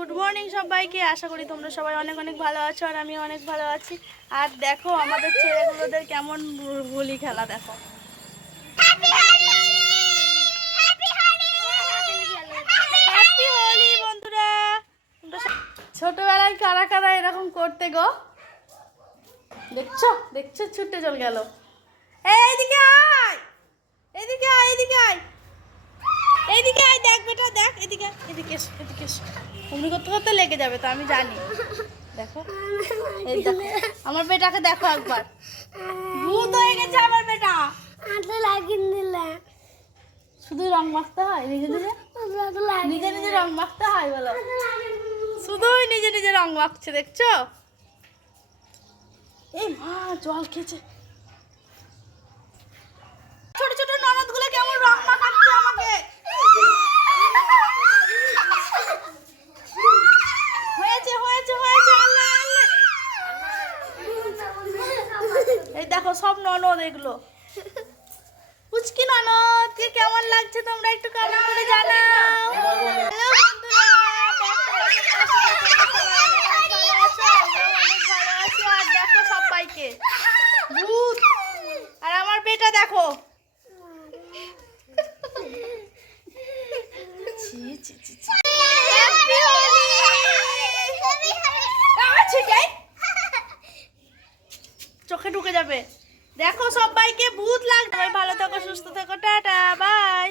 Good morning সবাইকে। আশা করি তোমরা সবাই অনেক অনেক ভালো আছো আর আমি অনেক ভালো আছি। আর দেখো আমাদের ছেলেগুলোদের কেমন হোলি খেলা দেখো। হ্যাপি হোলি বন্ধুরা। ছোটবেলায় কারা কারা এরকম করতে গো? দেখছো দেখছো ছুটে চল গেল। এইদিকে আয়, এদিকে আয়, এদিকে আয়, এইদিকে আয়, দেখ বেটা দেখ, এদিকে এদিকে এসো, এদিকে এসো। অমনি করতে করতে লেগে যাবে তো আমি জানি। দেখো এই দেখো আমার বেটাকে দেখো একবার, ভূত হয়ে গেছে আমার বেটা। শুধু রং মাখতে হয় নিজে নিজে, নিজে নিজে রং মাখতে হয় বলো? শুধুই নিজে নিজে রং মাখছে দেখছো? এই মা জল খেয়েছে। ছোট ছোট ননদ গুলো কেমন রং মাখাচ্ছে আমাকে। হয়েছে হয়েছে হয়েছে, আল্লাহ আল্লাহ। এই দেখো সব ননদ এগুলো। পুচকি ননদ কে কেমন লাগছে তোমরা একটু কমেন্ট করে জানাও। আর দেখো সবাইকে ভূত, আর আমার বেটা দেখো। চোখে ঢুকে যাবে। দেখো সবাইকে ভূত লাগবে। ভালো থাকো, সুস্থ থাকো, টাটা বাই।